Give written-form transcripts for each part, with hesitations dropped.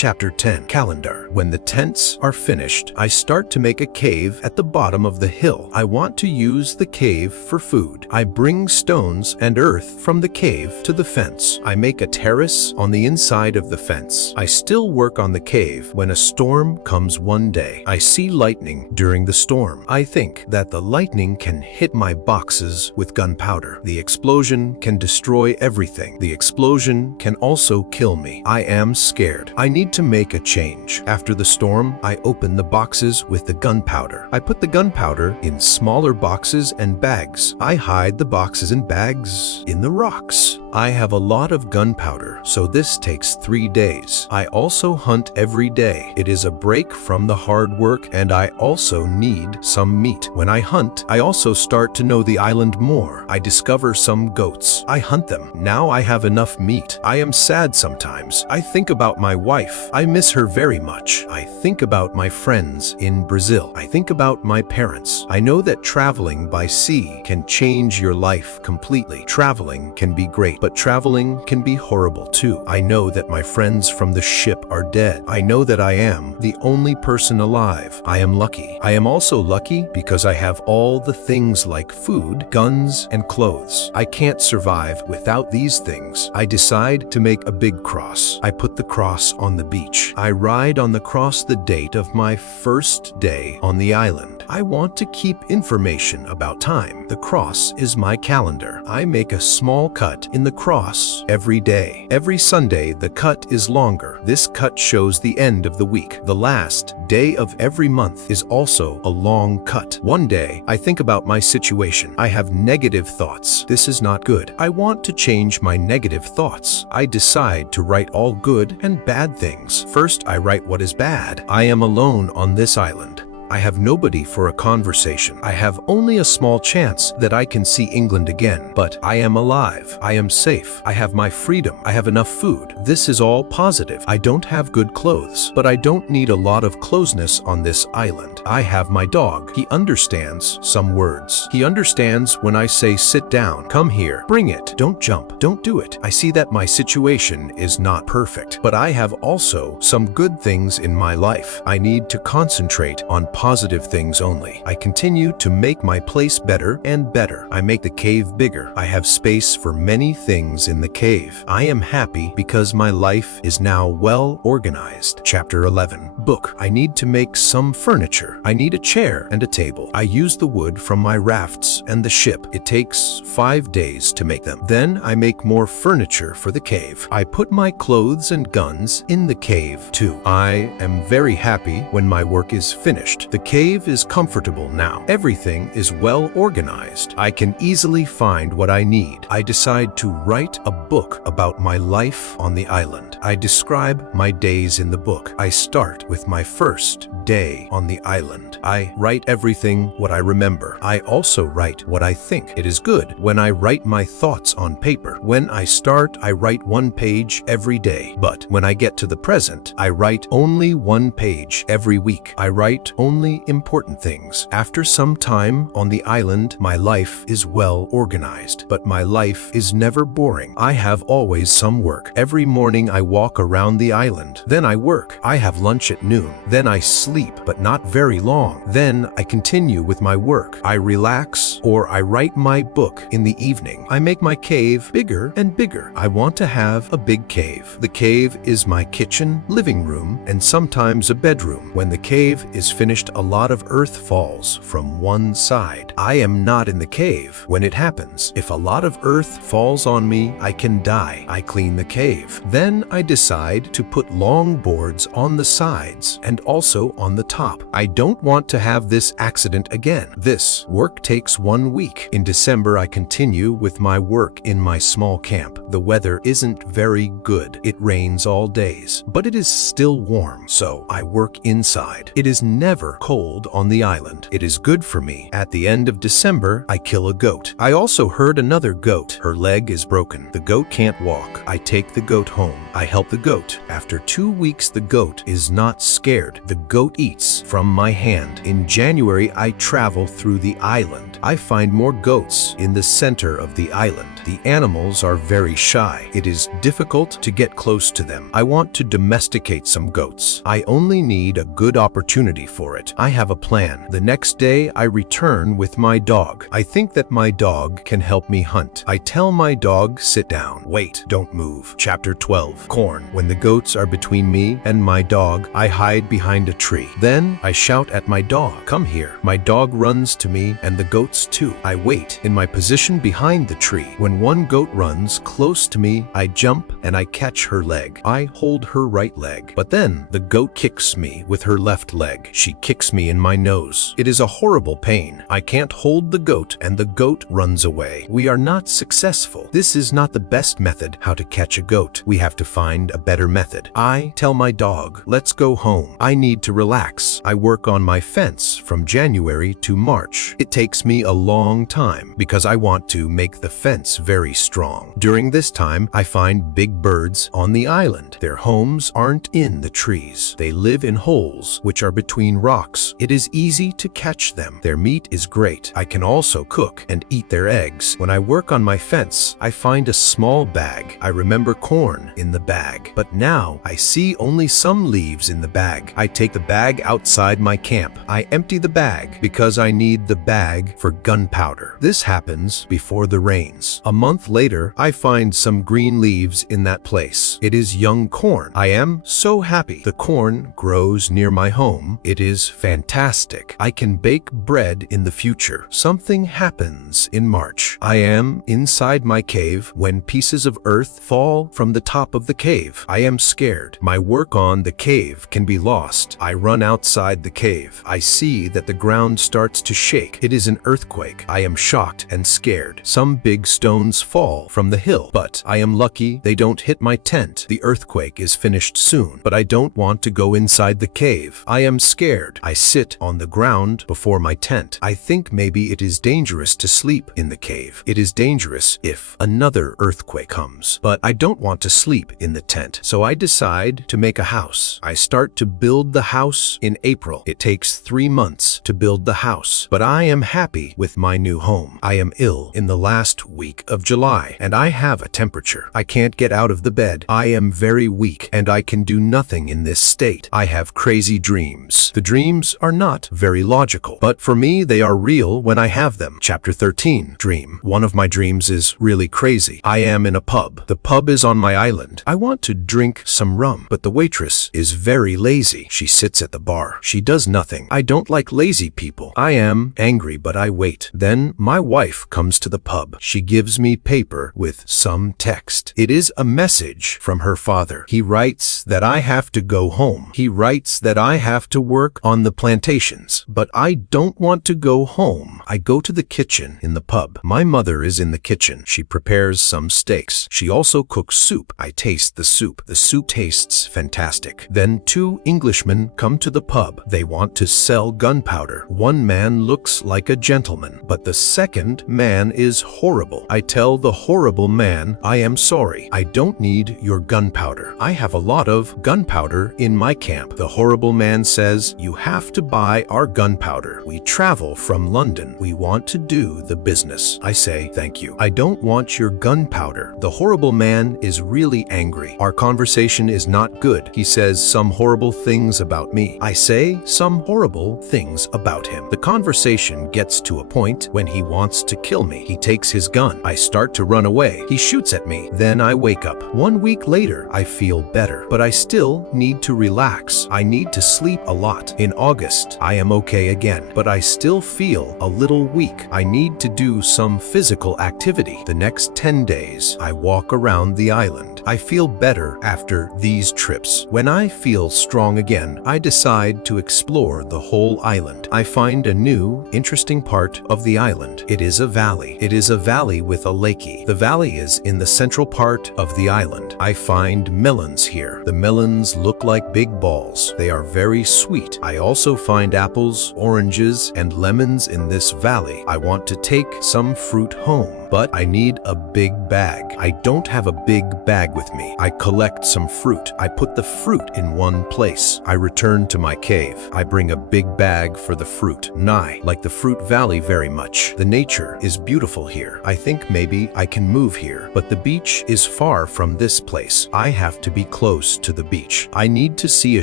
Chapter 10. Calendar. When the tents are finished, I start to make a cave at the bottom of the hill. I want to use the cave for food. I bring stones and earth from the cave to the fence. I make a terrace on the inside of the fence. I still work on the cave when a storm comes one day. I see lightning during the storm. I think that the lightning can hit my boxes with gunpowder. The explosion can destroy everything. The explosion can also kill me. I am scared. I need to make a change. After the storm, I open the boxes with the gunpowder. I put the gunpowder in smaller boxes and bags. I hide the boxes and bags in the rocks. I have a lot of gunpowder, so this takes 3 days. I also hunt every day. It is a break from the hard work, and I also need some meat. When I hunt, I also start to know the island more. I discover some goats. I hunt them. Now I have enough meat. I am sad sometimes. I think about my wife. I miss her very much. I think about my friends in Brazil. I think about my parents. I know that traveling by sea can change your life completely. Traveling can be great, but traveling can be horrible too. I know that my friends from the ship are dead. I know that I am the only person alive. I am lucky. I am also lucky because I have all the things like food, guns, and clothes. I can't survive without these things. I decide to make a big cross. I put the cross on the beach. I write on the cross the date of my first day on the island. I want to keep information about time. The cross is my calendar. I make a small cut in the cross every day. Every Sunday, the cut is longer. This cut shows the end of the week. The last day of every month is also a long cut. One day, I think about my situation. I have negative thoughts. This is not good. I want to change my negative thoughts. I decide to write all good and bad things. First, I write what is bad. I am alone on this island. I have nobody for a conversation. I have only a small chance that I can see England again, but I am alive. I am safe. I have my freedom. I have enough food. This is all positive. I don't have good clothes, but I don't need a lot of closeness on this island. I have my dog. He understands some words. He understands when I say sit down, come here, bring it, don't jump, don't do it. I see that my situation is not perfect, but I have also some good things in my life. I need to concentrate on positive things only. I continue to make my place better and better. I make the cave bigger. I have space for many things in the cave. I am happy because my life is now well organized. Chapter 11. Book. I need to make some furniture. I need a chair and a table. I use the wood from my rafts and the ship. It takes 5 days to make them. Then I make more furniture for the cave. I put my clothes and guns in the cave too. I am very happy when my work is finished. The cave is comfortable now. Everything is well organized. I can easily find what I need. I decide to write a book about my life on the island. I describe my days in the book. I start with my first day on the island. I write everything what I remember. I also write what I think. It is good when I write my thoughts on paper. When I start, I write 1 page every day. But when I get to the present, I write only 1 page every week. I write only important things. After some time on the island, my life is well organized, but my life is never boring. I have always some work. Every morning I walk around the island. Then I work. I have lunch at noon. Then I sleep, but not very long. Then I continue with my work. I relax or I write my book in the evening. I make my cave bigger and bigger. I want to have a big cave. The cave is my kitchen, living room, and sometimes a bedroom. When the cave is finished, a lot of earth falls from one side. I am not in the cave when it happens. If a lot of earth falls on me, I can die. I clean the cave. Then I decide to put long boards on the sides and also on the top. I don't want to have this accident again. This work takes 1 week. In December, I continue with my work in my small camp. The weather isn't very good. It rains all days, but it is still warm, so I work inside. It is never or cold on the island. It is good for me. At the end of December, I kill a goat. I also herd another goat. Her leg is broken. The goat can't walk. I take the goat home. I help the goat. After 2 weeks, the goat is not scared. The goat eats from my hand. In January, I travel through the island. I find more goats in the center of the island. The animals are very shy. It is difficult to get close to them. I want to domesticate some goats. I only need a good opportunity for it. I have a plan. The next day, I return with my dog. I think that my dog can help me hunt. I tell my dog, sit down. Wait, don't move. Chapter 12. Corn. When the goats are between me and my dog, I hide behind a tree. Then I shout at my dog, come here. My dog runs to me and the goats too. I wait in my position behind the tree. When one goat runs close to me, I jump and I catch her leg. I hold her right leg. But then the goat kicks me with her left leg. She kicks me in my nose. It is a horrible pain. I can't hold the goat and the goat runs away. We are not successful. This is not the best method how to catch a goat. We have to find a better method. I tell my dog, let's go home. I need to relax. I work on my fence from January to March. It takes me a long time because I want to make the fence very strong. During this time, I find big birds on the island. Their homes aren't in the trees. They live in holes which are between rocks. It is easy to catch them. Their meat is great. I can also cook and eat their eggs. When I work on my fence, I find a small bag. I remember corn in the bag, but now I see only some leaves in the bag. I take the bag outside my camp. I empty the bag because I need the bag for gunpowder. This happens before the rains. A month later, I find some green leaves in that place. It is young corn. I am so happy. The corn grows near my home. It is fantastic. I can bake bread in the future. Something happens in March. I am inside my cave when pieces of earth fall from the top of the cave. I am scared. My work on the cave can be lost. I run outside the cave. I see that the ground starts to shake. It is an earthquake. I am shocked and scared. Some big stones fall from the hill, but I am lucky they don't hit my tent. The earthquake is finished soon, but I don't want to go inside the cave. I am scared. I sit on the ground before my tent. I think maybe it is dangerous to sleep in the cave. It is dangerous if another earthquake comes, but I don't want to sleep in the tent, so I decide to make a house. I start to build the house in April. It takes 3 months to build the house, but I am happy with my new home. I am ill in the last week of July, and I have a temperature. I can't get out of the bed. I am very weak, and I can do nothing in this state. I have crazy dreams. The dreams are not very logical, but for me, they are real when I have them. Chapter 13. Dream. One of my dreams is really crazy. I am in a pub. The pub is on my island. I want to drink some rum, but the waitress is very lazy. She sits at the bar. She does nothing. I don't like lazy people. I am angry, but I wait. Then my wife comes to the pub. She gives me paper with some text. It is a message from her father. He writes that I have to go home. He writes that I have to work on the plantations, but I don't want to go home. I go to the kitchen in the pub. My mother is in the kitchen. She prepares some steaks. She also cooks soup. I taste the soup. The soup tastes fantastic. Then 2 Englishmen come to the pub. They want to sell gunpowder. One man looks like a gentleman, but the second man is horrible. I tell the horrible man, I am sorry. I don't need your gunpowder. I have a lot of gunpowder in my camp. The horrible man says, you have to buy our gunpowder. We travel from London. We want to do the business. I say, thank you. I don't want your gunpowder. The horrible man is really angry. Our conversation is not good. He says some horrible things about me. I say some horrible things about him. The conversation gets to a point when he wants to kill me. He takes his gun. I start to run away. He shoots at me. Then I wake up. 1 week later, I feel better, but I still need to relax. I need to sleep a lot. In August, I am okay again, but I still feel a little weak. I need to do some physical activity. The next 10 days, I walk around the island. I feel better after these trips. When I feel strong again, I decide to explore the whole island. I find a new, interesting part of the island. It is a valley. It is a valley with a lakey. The valley is in the central part of the island. I find melons here. The melons look like big balls. They are very sweet. I also find apples, oranges, and lemons in this valley. I want to take some fruit home, but I need a big bag. I don't have a big bag with me. I collect some fruit. I put the fruit in one place. I return to my cave. I bring a big bag for the fruit. I like the fruit valley very much. The nature is beautiful here. I think maybe I can move here, but the beach is far from this place. I have to be close to the beach. I need to see a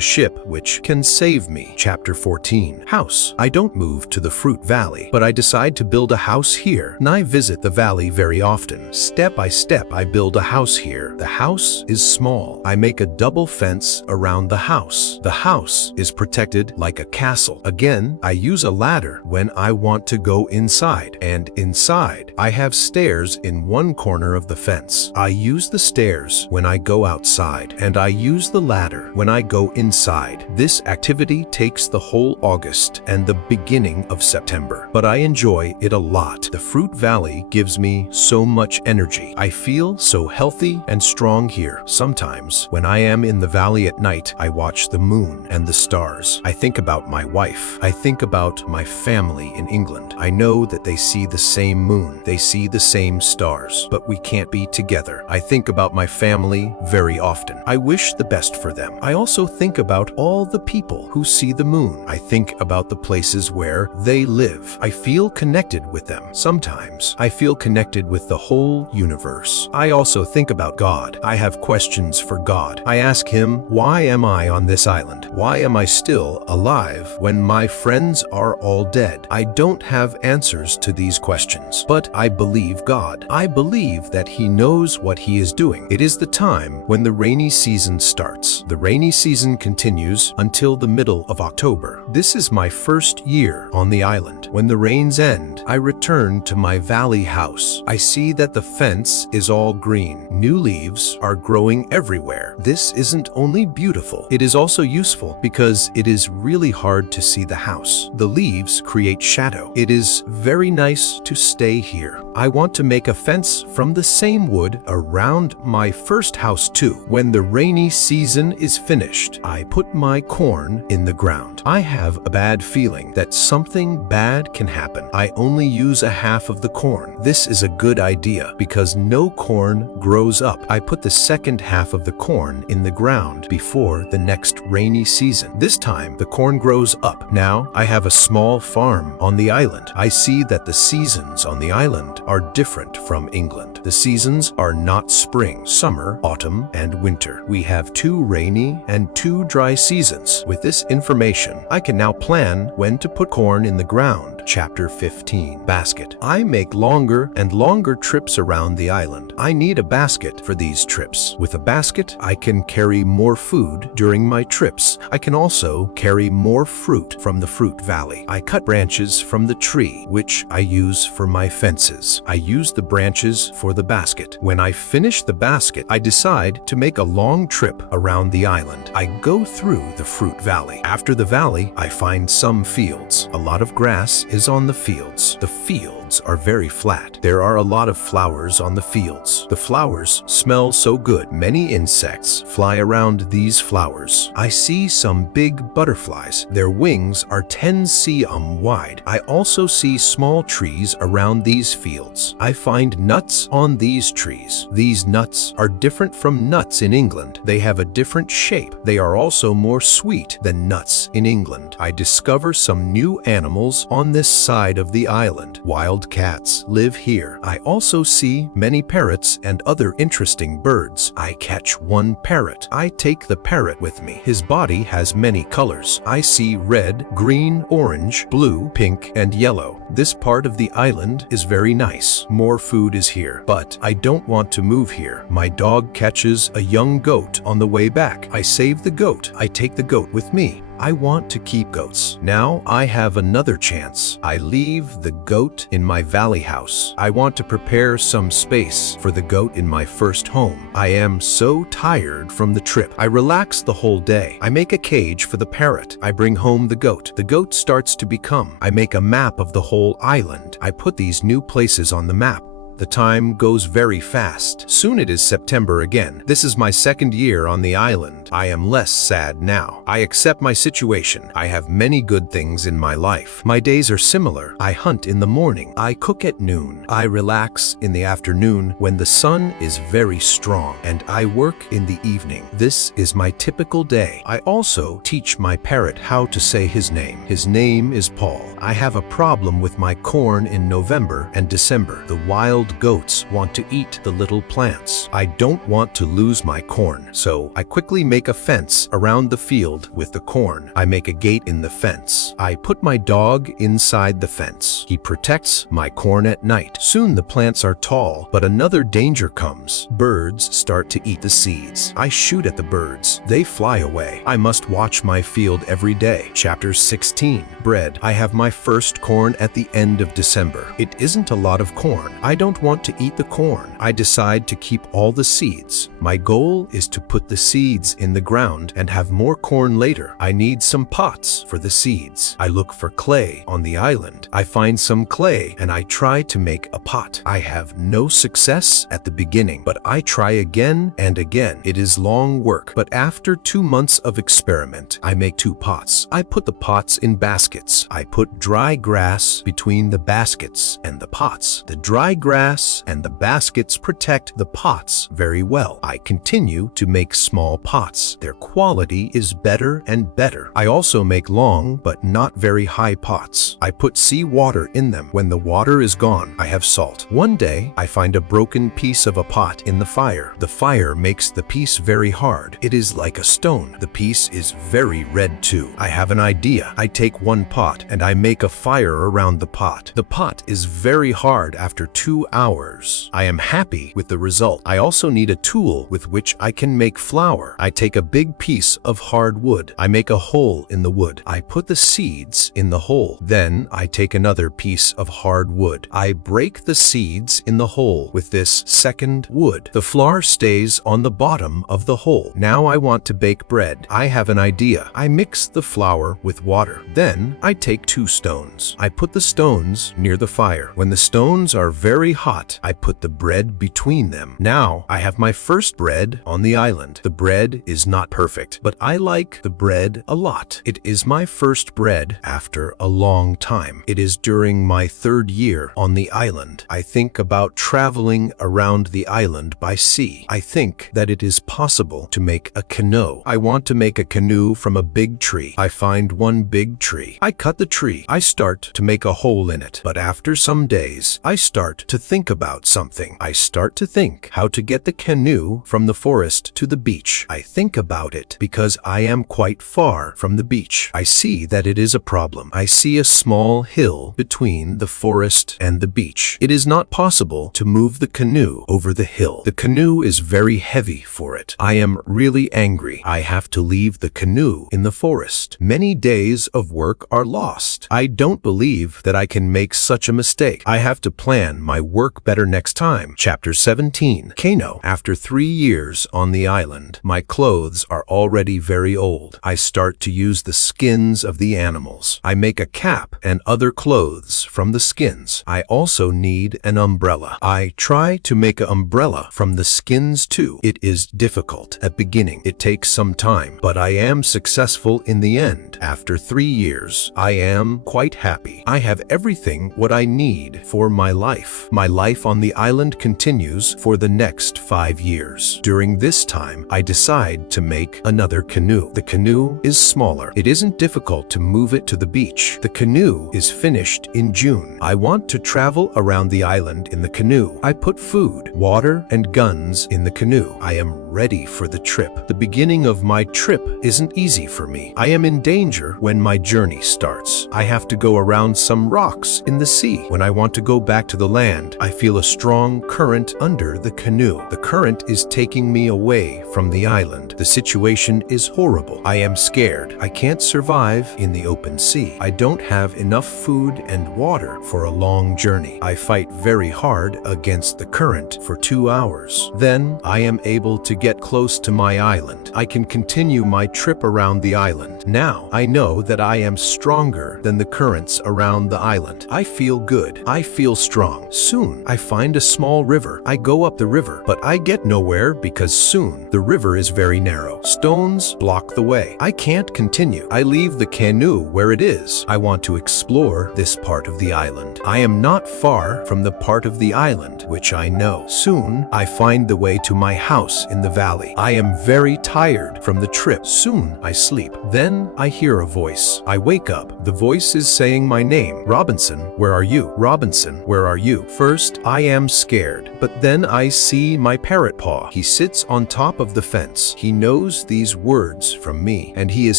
ship which can save me. Chapter 14. House. I don't move to the fruit valley, but I decide to build a house here, and I visit the valley very often. Step by step, I build a house here. The house is small. I make a double fence around the house. The house is protected like a castle. Again, I use a ladder when I want to go inside, and inside, I have stairs in one corner of the fence. I use the stairs when I go outside, and I use the ladder when I go inside. This activity takes the whole August and the beginning of September, but I enjoy it a lot. The fruit valley gives me so much energy. I feel so healthy and strong here. Sometimes, when I am in the valley at night, I watch the moon and the stars. I think about my wife. I think about my family in England. I know that they see the same moon. They see the same stars, but we can't be together. I think about my family very often. I wish the best for them. I also think about all the people who see the moon. I think about the places where they live. I feel connected with them. Sometimes I feel connected with the whole universe. I also think about God. I have questions for God. I ask him, why am I on this island? Why am I still alive when my friends are all dead? I don't have answers to these questions, but I believe God. I believe that he knows what he is doing. It is the time when the rainy season starts. The rainy season continues until the middle of October. This is my first year on the island. When the rains end, I return to my valley house. I see that the fence is all green. New leaves are growing everywhere. This isn't only beautiful, it is also useful because it is really hard to see the house. The leaves create shadow. It is very nice to stay here. I want to make a fence from the same wood around my first house too. When the rainy season is finished, I put my corn in the ground. I have a bad feeling that something bad can happen. I only use a half of the corn. This is a good idea because no corn grows up. I put the second half of the corn in the ground before the next rainy season. This time, the corn grows up. Now, I have a small farm on the island. I see that the seasons on the island are different from England. The seasons are not spring, summer, autumn, and winter. We have 2 rainy and 2 dry seasons. With this information, I can now plan when to put corn in the ground. Chapter 15. Basket. I make longer and longer trips around the island. I need a basket for these trips. With a basket, I can carry more food during my trips. I can also carry more fruit from the fruit valley. I cut branches from the tree, which I use for my fences. I use the branches for the basket. When I finish the basket, I decide to make a long trip around the island. I go through the fruit valley. After the valley, I find some fields. A lot of grass is on the fields. The fields are very flat. There are a lot of flowers on the fields. The flowers smell so good. Many insects fly around these flowers. I see some big butterflies. Their wings are 10 cm wide. I also see small trees around these fields. I find nuts on these trees. These nuts are different from nuts in England. They have a different shape. They are also more sweet than nuts in England. I discover some new animals on this side of the island. Wild cats live here. I also see many parrots and other interesting birds. I catch one parrot. I take the parrot with me. His body has many colors. I see red, green, orange, blue, pink, and yellow. This part of the island is very nice. More food is here, but I don't want to move here. My dog catches a young goat on the way back. I save the goat. I take the goat with me. I want to keep goats. Now I have another chance. I leave the goat in my valley house. I want to prepare some space for the goat in my first home. I am so tired from the trip. I relax the whole day. I make a cage for the parrot. I bring home the goat. The goat starts to become. I make a map of the whole island. I put these new places on the map. The time goes very fast. Soon it is September again. This is my second year on the island. I am less sad now. I accept my situation. I have many good things in my life. My days are similar. I hunt in the morning. I cook at noon. I relax in the afternoon when the sun is very strong, and I work in the evening. This is my typical day. I also teach my parrot how to say his name. His name is Paul. I have a problem with my corn in November and December. The wild goats want to eat the little plants. I don't want to lose my corn, so I quickly make a fence around the field with the corn. I make a gate in the fence. I put my dog inside the fence. He protects my corn at night. Soon the plants are tall, but another danger comes. Birds start to eat the seeds. I shoot at the birds. They fly away. I must watch my field every day. Chapter 16. Bread. I have my first corn at the end of December. It isn't a lot of corn. I don't want to eat the corn. I decide to keep all the seeds. My goal is to put the seeds in the ground and have more corn later. I need some pots for the seeds. I look for clay on the island. I find some clay and I try to make a pot. I have no success at the beginning, but I try again and again. It is long work, but after 2 months of experiment, I make 2 pots. I put the pots in baskets. I put dry grass between the baskets and the pots. The dry grass and the baskets protect the pots very well. I continue to make small pots. Their quality is better and better. I also make long but not very high pots. I put seawater in them. When the water is gone, I have salt. One day, I find a broken piece of a pot in the fire. The fire makes the piece very hard. It is like a stone. The piece is very red too. I have an idea. I take one pot and I make a fire around the pot. The pot is very hard after 2 hours. I am happy with the result. I also need a tool with which I can make flour. I take a big piece of hard wood. I make a hole in the wood. I put the seeds in the hole. Then I take another piece of hard wood. I break the seeds in the hole with this second wood. The flour stays on the bottom of the hole. Now I want to bake bread. I have an idea. I mix the flour with water. Then I take 2 stones. I put the stones near the fire. When the stones are very hot, I put the bread between them. Now I have my first bread on the island. The bread is not perfect, but I like the bread a lot. It is my first bread after a long time. It is during my 3rd year on the island. I think about traveling around the island by sea. I think that it is possible to make a canoe. I want to make a canoe from a big tree. I find one big tree. I cut the tree. I start to make a hole in it. But after some days, I start to think about something. I start to think how to get the canoe from the forest to the beach. I think about it because I am quite far from the beach. I see that it is a problem. I see a small hill between the forest and the beach. It is not possible to move the canoe over the hill. The canoe is very heavy for it. I am really angry. I have to leave the canoe in the forest. Many days of work are lost. I don't believe that I can make such a mistake. I have to plan my work better next time. Chapter 17. Kano. After 3 years on the island, my clothes are already very old. I start to use the skins of the animals. I make a cap and other clothes from the skins. I also need an umbrella. I try to make an umbrella from the skins too. It is difficult at beginning. It takes some time, but I am successful in the end. After 3 years, I am quite happy. I have everything what I need for my life. My life on the island continues for the next 5 years. During this time, I decide to make another canoe. The canoe is smaller. It isn't difficult to move it to the beach. The canoe is finished in June. I want to travel around the island in the canoe. I put food, water, and guns in the canoe. I am ready for the trip. The beginning of my trip isn't easy for me. I am in danger when my journey starts. I have to go around some rocks in the sea. When I want to go back to the land, I feel a strong current under the canoe. The current is taking me away from the island. The situation is horrible. I am scared. I can't survive in the open sea. I don't have enough food and water for a long journey. I fight very hard against the current for 2 hours. Then I am able to get close to my island. I can continue my trip around the island. Now I know that I am stronger than the currents around the island. I feel good. I feel strong. Soon Soon, I find a small river. I go up the river, but I get nowhere because soon the river is very narrow. Stones block the way. I can't continue. I leave the canoe where it is. I want to explore this part of the island. I am not far from the part of the island which I know. Soon, I find the way to my house in the valley. I am very tired from the trip. Soon, I sleep. Then, I hear a voice. I wake up. The voice is saying my name. Robinson, where are you? Robinson, where are you? First, I am scared, but then I see my parrot paw. He sits on top of the fence. He knows these words from me, and he is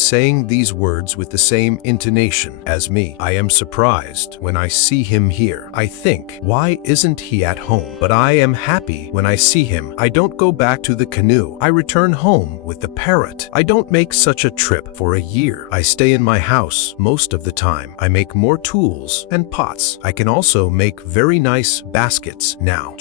saying these words with the same intonation as me. I am surprised when I see him here. I think, why isn't he at home? But I am happy when I see him. I don't go back to the canoe. I return home with the parrot. I don't make such a trip for a year. I stay in my house most of the time. I make more tools and pots. I can also make very nice baskets now.